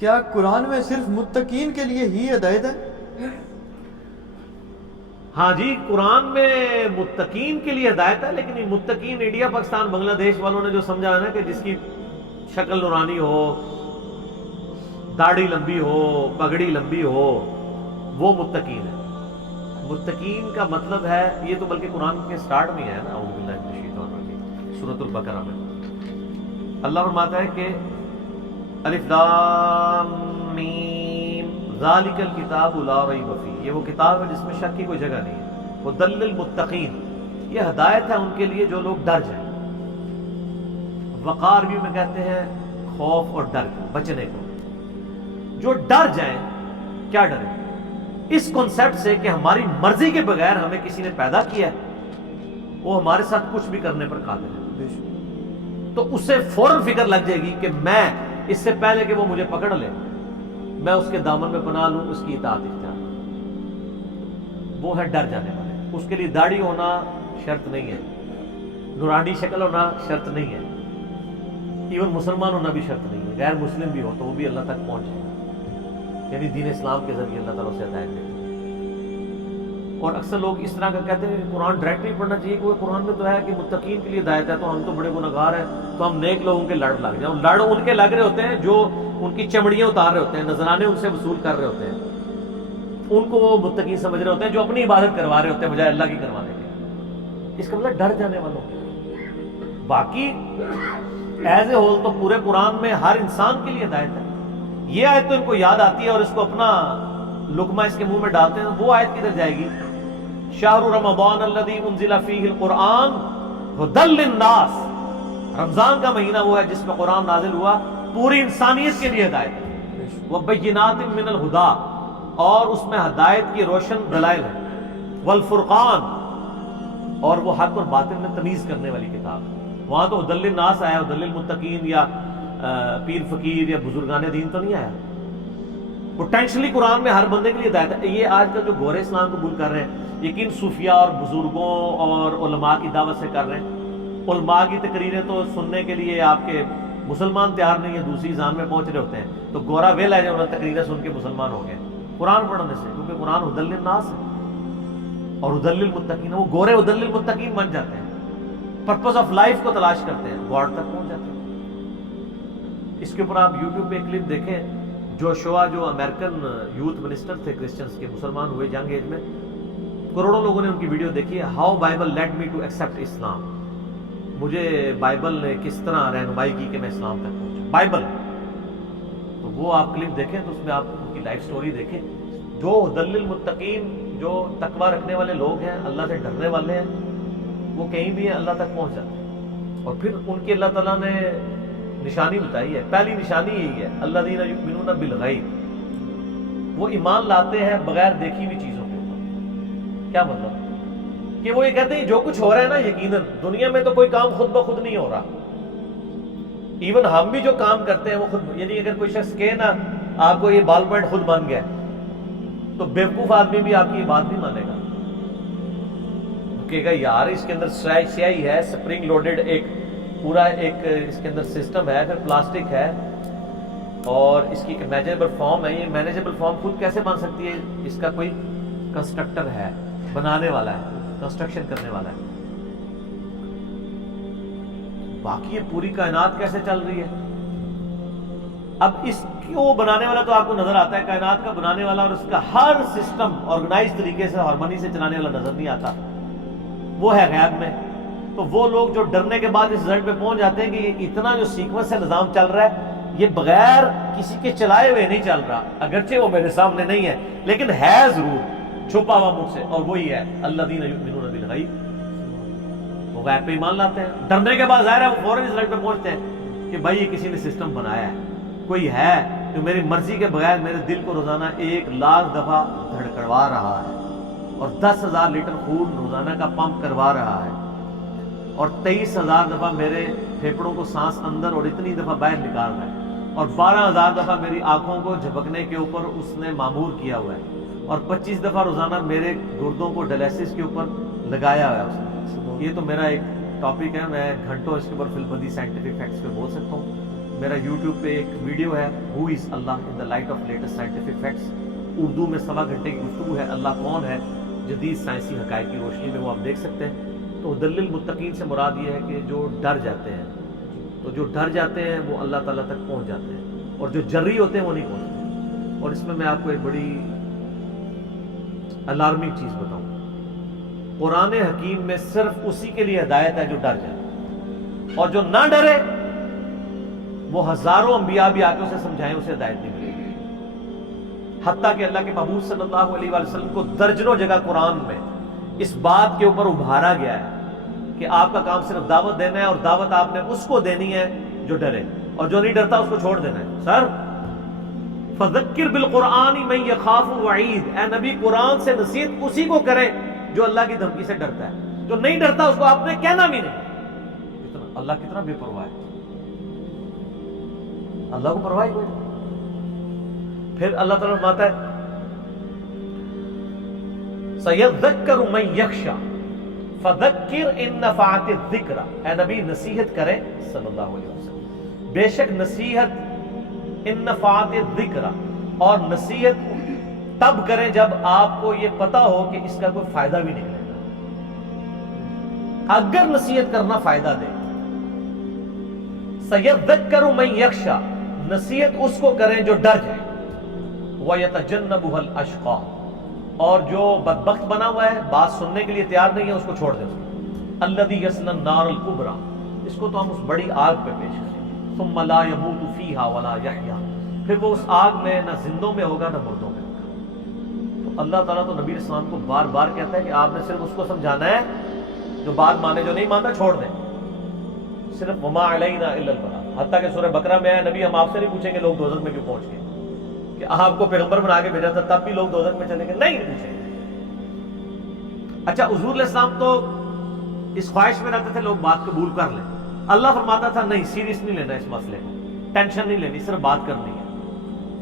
کیا قرآن میں صرف متقین کے لیے ہی ہدایت ہے؟ ہاں جی، قرآن میں متقین کے لیے ہدایت ہے، لیکن یہ متقین انڈیا پاکستان بنگلہ دیش والوں نے جو سمجھا ہے نا کہ جس کی شکل نورانی ہو، داڑھی لمبی ہو، پگڑی لمبی ہو، وہ متقین ہے۔ متقین کا مطلب ہے، یہ تو بلکہ قرآن کے سٹارٹ میں ہے نا، اعوذ باللہ من الشیطان الرجیم، سورۃ البقرہ میں اللہ فرماتا ہے کہ الف لام میم ذالک الکتاب لا ریب فیہ، یہ وہ کتاب ہے جس میں شک کی کوئی جگہ نہیں ہے، ھدی للمتقین، یہ ہدایت ہے ان کے لیے جو لوگ ڈر جائیں۔ وقار بھی میں کہتے ہیں خوف اور ڈر کو، بچنے کو، جو ڈر جائیں۔ کیا ڈریں؟ اس کانسیپٹ سے کہ ہماری مرضی کے بغیر ہمیں کسی نے پیدا کیا ہے، وہ ہمارے ساتھ کچھ بھی کرنے پر قادر ہے، تو اس سے فوراً فکر لگ جائے گی کہ میں اس سے پہلے کہ وہ مجھے پکڑ لے، میں اس کے دامن میں پناہ لوں، اس کی اطاعت اختیار کروں۔ وہ ہے ڈر جانے والے۔ اس کے لیے داڑھی ہونا شرط نہیں ہے، نورانی شکل ہونا شرط نہیں ہے، ایون مسلمان ہونا بھی شرط نہیں ہے، غیر مسلم بھی ہو تو وہ بھی اللہ تک پہنچ جائے گا، یعنی دین اسلام کے ذریعے اللہ تعالیٰ سے ہدایت دیتے ہیں۔ اور اکثر لوگ اس طرح کا کہتے ہیں کہ قرآن ڈائریکٹ نہیں پڑھنا چاہیے، کیونکہ قرآن میں تو ہے کہ متقین کے لیے ہدایت ہے، تو ہم تو بڑے گنہگار ہیں، تو ہم نیک لوگوں کے لڑ لگ جائیں۔ لڑ ان کے لگ رہے ہوتے ہیں جو ان کی چمڑیاں اتار رہے ہوتے ہیں، نذرانے ان سے وصول کر رہے ہوتے ہیں، ان کو وہ متقین سمجھ رہے ہوتے ہیں جو اپنی عبادت کروا رہے ہوتے ہیں بجائے اللہ کی کروانے کے۔ اس کا مطلب ڈر جانے والوں کے۔ باقی ایز اے ہول تو پورے قرآن میں ہر انسان کے لیے ہدایت ہے۔ یہ آیت تو ان کو یاد آتی ہے اور اس کو اپنا لقمہ اس کے منہ میں ڈالتے ہیں، وہ آیت کدھر جائے گی؟ شہر رمضان الذی انزل فیہ القرآن ھدی للناس، رمضان کا مہینہ وہ ہے جس میں قرآن نازل ہوا، پوری انسانیت کے لیے ہدایت ہے۔ وبینات من الہدی، اور اس میں ہدایت کی روشن دلائل ہے، والفرقان، اور وہ حق اور باطل میں تمیز کرنے والی کتاب ہے۔ وہاں تو ھدی للناس آیا، ھدی للمتقین یا پیر فقیر یا بزرگان دین تو نہیں آیا۔ پوٹینشلی قرآن میں ہر بندے کے لیے ہدایت ہے۔ یہ آج کل جو گورے اسلام قبول کر رہے ہیں، یقین صوفیاء اور بزرگوں اور علماء کی دعوت سے کر رہے ہیں۔ علماء کی تقریریں تو سننے کے لیے آپ کے مسلمان تیار نہیں ہیں، دوسری زان میں پہنچ رہے ہوتے ہیں، تو گورا ویل ہے جو انہوں نے تقریریں سن کے مسلمان ہو گئے قرآن پڑھنے سے، کیونکہ قرآن ھدی للناس ہے اور ھدی للمتقین، وہ گورے ھدی للمتقین بن جاتے ہیں، پرپز آف لائف کو تلاش کرتے ہیں، گاڈ تک پہنچ جاتے ہیں۔ اس کے اوپر آپ یوٹیوب پہ کلپ دیکھیں، جوشوا جو امریکن یوتھ منسٹر تھے کرسچنز کے، مسلمان ہوئے ینگ ایج میں، کروڑوں لوگوں نے ان کی ویڈیو دیکھی ہے، how Bible led me to accept Islam, مجھے بائبل نے کس طرح رہنمائی کی کہ میں اسلام تک پہنچا، بائبل۔ تو وہ آپ کلپ دیکھیں تو اس میں آپ ان کی لائف سٹوری دیکھیں۔ جو ھدی للمتقین، جو تقوی رکھنے والے لوگ ہیں، اللہ سے ڈرنے والے ہیں، وہ کہیں بھی ہیں اللہ تک پہنچ جاتے ہیں۔ اور پھر ان کی اللہ تعالیٰ نے نشانی بتائی ہے، پہلی نشانی یہی ہے، الذین یؤمنون بالغیب، وہ ایمان لاتے ہیں بغیر دیکھی ہوئی چیزوں کے اوپر۔ کیا مطلب؟ کہ وہ یہ کہتے ہیں جو کچھ ہو رہا ہے نا، یقیناً دنیا میں تو کوئی کام خود بخود نہیں ہو رہا، ایون ہم بھی جو کام کرتے ہیں وہ خود، یعنی اگر کوئی شخص کہے نا آپ کو یہ بال پوائنٹ خود بن گیا، تو بیوقوف آدمی بھی آپ کی یہ بات نہیں مانے گا، کہے گا یار اس کے اندر سیاہی ہے، سپرنگ لوڈڈ ایک پورا ایک اس کے اندر سسٹم ہے، پھر پلاسٹک ہے، اور اس کی ایک مینیجیبل فارم ہے۔ یہ مینیجیبل فارم خود کیسے بن سکتی ہے؟ اس کا کوئی کنسٹرکٹر ہے، بنانے والا ہے، کنسٹرکشن کرنے والا ہے۔ باقی یہ پوری کائنات کیسے چل رہی ہے؟ اب اس کو بنانے والا تو آپ کو نظر آتا ہے، کائنات کا بنانے والا، اور اس کا ہر سسٹم آرگنائز طریقے سے ہارمونی سے چلانے والا نظر نہیں آتا، وہ ہے غیب میں۔ تو وہ لوگ جو ڈرنے کے بعد اس رزلٹ پہ پہنچ جاتے ہیں کہ یہ اتنا جو سیکوینس ہے، نظام چل رہا ہے، یہ بغیر کسی کے چلائے ہوئے نہیں چل رہا، اگرچہ وہ میرے سامنے نہیں ہے لیکن ہے ضرور چھپا ہوا مجھ سے، اور وہی ہے الذین یؤمنون بالغیب، وہ غیب پہ ایمان لاتے ہیں۔ ڈرنے کے بعد ظاہر ہے وہ فوراً اس رزلٹ پہ پہنچتے ہیں کہ بھائی یہ کسی نے سسٹم بنایا ہے، کوئی ہے جو میری مرضی کے بغیر میرے دل کو روزانہ 1,00,000 دفعہ دھڑکڑوا رہا ہے، اور 10,000 لیٹر خون روزانہ کا پمپ کروا رہا ہے، اور 23,000 دفعہ میرے پھیپڑوں کو سانس اندر اور اتنی دفعہ باہر نکال رہا ہے، اور 12,000 دفعہ میری آنکھوں کو جھپکنے کے اوپر اس نے معمور کیا ہوا ہے، اور 25 دفعہ روزانہ میرے گردوں کو ڈائلیسس کے اوپر لگایا ہوا ہے اس نے۔ یہ تو میرا ایک ٹاپک ہے، میں گھنٹوں اس کے اوپر فل بدی سائنٹیفک فیکٹس پہ بول سکتا ہوں، میرا یوٹیوب پہ ایک ویڈیو ہے who is Allah in the light of latest scientific facts, Urdu میں 1.25 گھنٹے کی گفتگو ہے، اللہ کون ہے جدید سائنسی حقائق کی روشنی میں، وہ آپ دیکھ سکتے ہیں۔ تو دل المتقین سے مراد یہ ہے کہ جو ڈر جاتے ہیں، تو جو ڈر جاتے ہیں وہ اللہ تعالیٰ تک پہنچ جاتے ہیں، اور جو جری ہوتے ہیں وہ نہیں پہنچتے۔ اور اس میں آپ کو ایک بڑی الارمنگ چیز بتاؤں، قرآن حکیم میں صرف اسی کے لیے ہدایت ہے جو ڈر جائے، اور جو نہ ڈرے وہ ہزاروں انبیاء بھی آ کے اسے سمجھائیں، اسے ہدایت نہیں ملے گی۔ حتیٰ کہ اللہ کے محبوب صلی اللہ علیہ وآلہ وسلم کو درجنوں جگہ قرآن میں اس بات کے اوپر ابھارا گیا ہے کہ آپ کا کام صرف دعوت دینا ہے، اور دعوت آپ نے اس کو دینی ہے جو ڈرے، اور جو نہیں ڈرتا اس کو چھوڑ دینا ہے۔ سر فذکر بالقرآن من یخاف وعید، اے نبی قرآن سے نصیحت اسی کو کرے جو اللہ کی دھمکی سے ڈرتا ہے، جو نہیں ڈرتا اس کو آپ نے کہنا بھی نہیں۔ اللہ کتنا بے پرواہ ہے، اللہ کو پرواہ ہی کوئی نہیں۔ پھر اللہ تعالیٰ فرماتا ہے سَيَذَّكَّرُ مَن يَخْشَىٰ فَذَكِّرْ إِن نَّفَعَتِ الذِّكْرَىٰ، اے نبی نصیحت کرے صلی اللہ علیہ وسلم، بے شک نصیحت ان نفعات الذکر، اور نصیحت تب کریں جب آپ کو یہ پتا ہو کہ اس کا کوئی فائدہ بھی نکلے گا۔ اگر نصیحت کرنا فائدہ دے، سَيَذَّكَّرُ مَن يَخْشَىٰ، نصیحت اس کو کریں جو ڈر جائے، وَيَتَجَنَّبُهَا الْأَشْقَىٰ، اور جو بدبخت بنا ہوا ہے، بات سننے کے لیے تیار نہیں ہے، اس کو چھوڑ دیں۔ الَّذِي يَصْلَى النَّارَ الْكُبْرَىٰ، اس کو تو ہم اس بڑی آگ پہ پیش کریں۔ ثم لا يموت فيها ولا يحيا، پھر وہ اس آگ میں نہ زندوں میں ہوگا نہ مردوں میں ہوگا۔ تو اللہ تعالیٰ تو نبی اسلام کو بار بار کہتا ہے کہ آپ نے صرف اس کو سمجھانا ہے جو بات مانے، جو نہیں مانتا چھوڑ دیں، صرف وما علینا الا البلاغ۔ حتیٰ کہ سورہ بقرہ میں ہے نبی ہم آپ سے نہیں پوچھیں گے لوگ دوزخ میں کیوں پہنچ گئے، کہ آپ کو پیغمبر بنا کے بھیجا تھا تب بھی لوگ دوزخ میں چلے گئے، نہیں پوچھیں گے۔ اچھا حضور علیہ السلام تو اس خواہش میں رہتے تھے لوگ بات قبول کر لیں، اللہ فرماتا تھا نہیں، سیریس نہیں لینا اس مسئلے کو، ٹینشن نہیں لینی، صرف بات کرنی ہے۔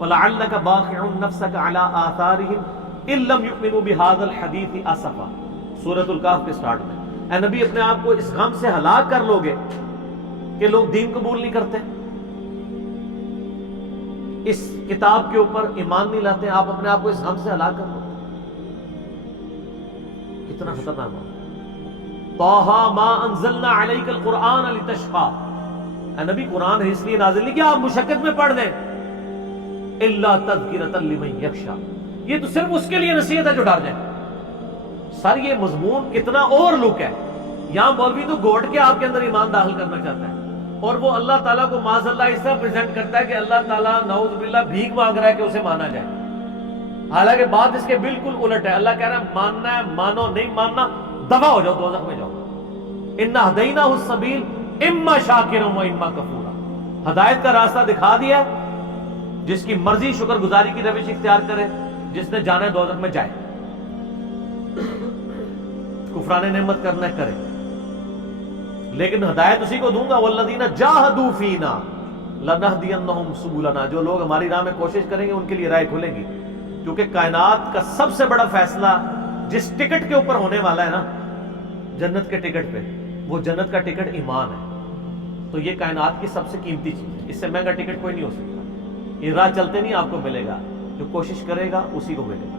وَلَعَلَّكَ بَاخِعٌ نَفْسَكَ عَلَىٰ آثَارِهِمْ إِن لَّمْ يُؤْمِنُوا بِهَٰذَا الْحَدِيثِ أَسَفًا، سورۃ الکہف کے سٹارٹ میں، اے نبی اپنے آپ کو اس غم سے ہلاک کر لو گے کہ لوگ دین قبول نہیں کرتے، اس کتاب کے اوپر ایمان نہیں لاتے، آپ اپنے آپ کو اس غم سے ہلاک کر لو۔ کتنا خطرناک ہے۔ طٰہٰ مَا أَنزَلْنَا عَلَيْكَ الْقُرْآنَ لِتَشْقَىٰ، اے نبی قرآن اس لیے نازل نہیں کیا آپ مشقت میں پڑھ دیں، إِلَّا تَذْكِرَةً لِمَن يَخْشَىٰ، یہ تو صرف اس کے لیے نصیحت ہے جو ڈر جائے۔ سر یہ مضمون کتنا اور لک ہے، یہاں مولوی تو گھوٹ کے آپ کے اندر ایمان داخل کرنا چاہتا ہے، اور وہ اللہ تعالیٰ کو معاذ اللہ اس طرح پریزنٹ کرتا ہے کہ اللہ تعالیٰ نعوذ باللہ بھیک مانگ رہا ہے کہ اسے مانا جائے، حالانکہ بات اس کے بالکل الٹ ہے۔ اللہ کہہ رہا ہے ماننا ہے مانو، نہیں ماننا دفع ہو جاؤ، دوزخ میں جاؤ۔ اِنَّا هَدَيْنَاهُ السَّبِيلَ إِمَّا شَاكِرًا وَإِمَّا كَفُورًا، ہدایت کا راستہ دکھا دیا، جس کی مرضی شکر گزاری کی روش اختیار کرے، جس نے جانا ہے دوزخ میں جائے، کفران نعمت کرنا ہے کرے، لیکن ہدایت اسی کو دوں گا۔ وَالَّذِينَ جَاهَدُوا فِينَا لَنَهْدِيَنَّهُمْ سُبُلَنَا، جو لوگ ہماری راہ میں کوشش کریں گے ان کے لیے راہیں کھلیں گی، کیونکہ کائنات کا سب سے بڑا فیصلہ جس ٹکٹ کے اوپر ہونے والا ہے نا، جنت کے ٹکٹ پہ، وہ جنت کا ٹکٹ ایمان ہے۔ تو یہ کائنات کی سب سے قیمتی چیز ہے، اس سے مہنگا ٹکٹ کوئی نہیں ہو سکتا، یہ راہ چلتے نہیں آپ کو ملے گا، جو کوشش کرے گا اسی کو ملے گا۔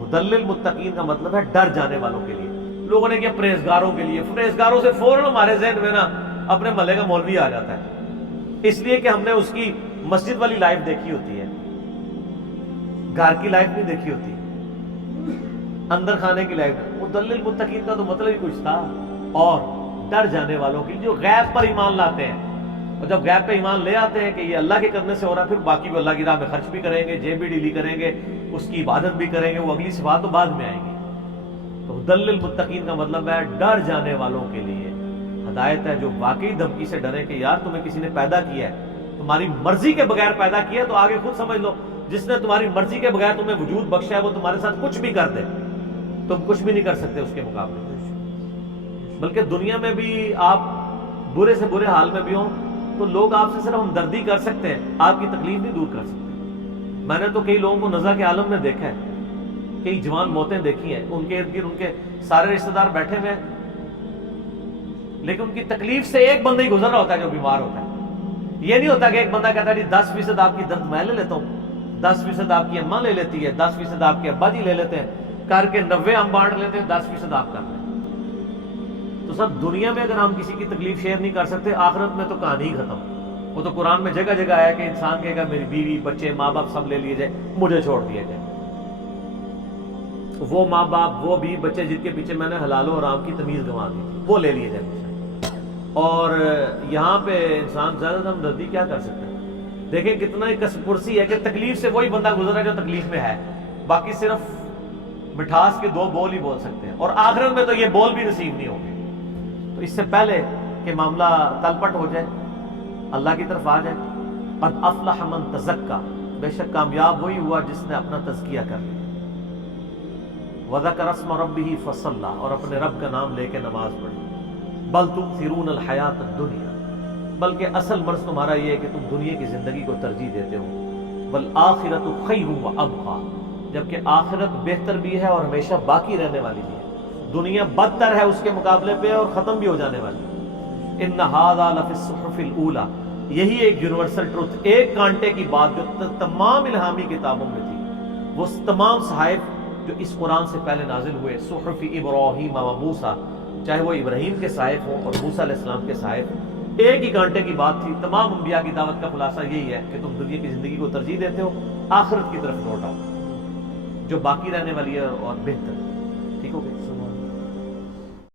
ہدی للمتقین کا مطلب ہے ڈر جانے والوں کے لیے۔ لوگوں نے کیا پرہیزگاروں کے لیے، پرہیزگاروں سے فوراً ہمارے ذہن میں نا اپنے محلے کا مولوی آ جاتا ہے، اس لیے کہ ہم نے اس کی مسجد والی لائف دیکھی ہوتی ہے، گھر کی لائف نہیں دیکھی ہوتی، اندر کھانے کی لائف۔ مدل للمتقین کا تو مطلب ہی کچھ تھا، اور ڈر جانے والوں کے لیے جو غیب پر ایمان لاتے ہیں، اور جب غیب پہ ایمان لے آتے ہیں کہ یہ اللہ کے کرنے سے ہو رہا ہے، پھر باقی وہ اللہ کی راہ میں خرچ بھی کریں گے، جیب بھی ڈھیلی کریں گے، اس کی عبادت بھی کریں گے، وہ اگلی صفات تو بعد میں آئیں گی۔ تو ہدی للمتقین کا مطلب ہے ڈر جانے والوں کے لیے ہدایت ہے، جو واقعی دھمکی سے ڈرے کہ یار تمہیں کسی نے پیدا کیا ہے، تمہاری مرضی کے بغیر پیدا کیا ہے، تو آگے خود سمجھ لو جس نے تمہاری مرضی کے بغیر تمہیں وجود بخشا ہے وہ تمہارے ساتھ کچھ بھی کر دے، تم کچھ بھی نہیں کر سکتے اس کے مقابلے میں۔ بلکہ دنیا میں بھی آپ برے سے برے حال میں بھی ہوں تو لوگ آپ سے صرف ہمدردی کر سکتے ہیں، آپ کی تکلیف نہیں دور کر سکتے۔ میں نے تو کئی لوگوں کو نزا کے عالم میں دیکھا ہے، کئی جوان موتیں دیکھی ہیں، ان کے ارد گرد ان کے سارے رشتہ دار بیٹھے ہوئے ہیں، لیکن ان کی تکلیف سے ایک بندہ ہی گزر رہا ہوتا ہے جو بیمار ہوتا ہے، یہ نہیں ہوتا کہ ایک بندہ کہتا ہے جی 10% آپ کی درد میں لے لیتا ہوں، 10% آپ کی اماں لے لیتی ہے، 10% آپ کے ابا جی لے لیتے ہیں، کر کے 90 ہم بانٹ لیتے ہیں، 10% آپ کر لیں۔ تو سر دنیا میں اگر ہم کسی کی تکلیف شیئر نہیں کر سکتے، آخرت میں تو کہانی ہی ختم۔ وہ تو قرآن میں جگہ جگہ آیا کہ انسان کہے گا میری بیوی بچے ماں باپ سب لے لیے جائے، مجھے چھوڑ دیا جائے۔ وہ ماں باپ وہ بھی بچے جن کے پیچھے میں نے حلال و حرام کی تمیز گنوا دی تھی، وہ لے لیے جائے مجھ سے۔ اور یہاں پہ انسان زیادہ ہمدردی کیا کر سکتا ہے؟ دیکھیں کتنا ہی کس پرسی ہے کہ تکلیف سے وہی بندہ گزرا ہے جو تکلیف میں ہے، باقی صرف مٹھاس کے 2 بول ہی بول سکتے ہیں، اور آخرت میں تو یہ بول بھی نصیب نہیں ہوں گے۔ تو اس سے پہلے کہ معاملہ تلپٹ ہو جائے، اللہ کی طرف آ جائے، قد افلح من تزکا، بے شک کامیاب وہی ہوا جس نے اپنا تزکیہ کر لیا، وذکر اسم ربہ فصلی، اور اپنے رب کا نام لے کے نماز پڑھی۔ بل تؤثرون الحیات الدنیا، بلکہ اصل مرض تمہارا یہ ہے کہ تم دنیا کی زندگی کو ترجیح دیتے ہو، والآخرۃ خیر وابقی، جبکہ آخرت بہتر بھی ہے اور ہمیشہ باقی رہنے والی بھی ہے، دنیا بدتر ہے اس کے مقابلے پہ اور ختم بھی ہو جانے والی ہے۔ ان ھذا لفی الصحف الاولی، یہی ایک یونیورسل ٹروتھ، ایک کانٹے کی بات جو تمام الہامی کتابوں میں تھی، وہ تمام صحائف جو اس قرآن سے پہلے نازل ہوئے، صحف ابراہیم و موسیٰ، چاہے وہ ابراہیم کے صحائف ہوں اور موسیٰ علیہ السلام کے صحائف، ایک ہی کانٹے کی بات تھی۔ تمام انبیاء کی دعوت کا خلاصہ یہی ہے کہ تم دنیا کی زندگی کو ترجیح دیتے ہو، آخرت کی طرف لوٹ آؤ جو باقی رہنے والی ہے اور بہتر۔ ٹھیک ہو گیا؟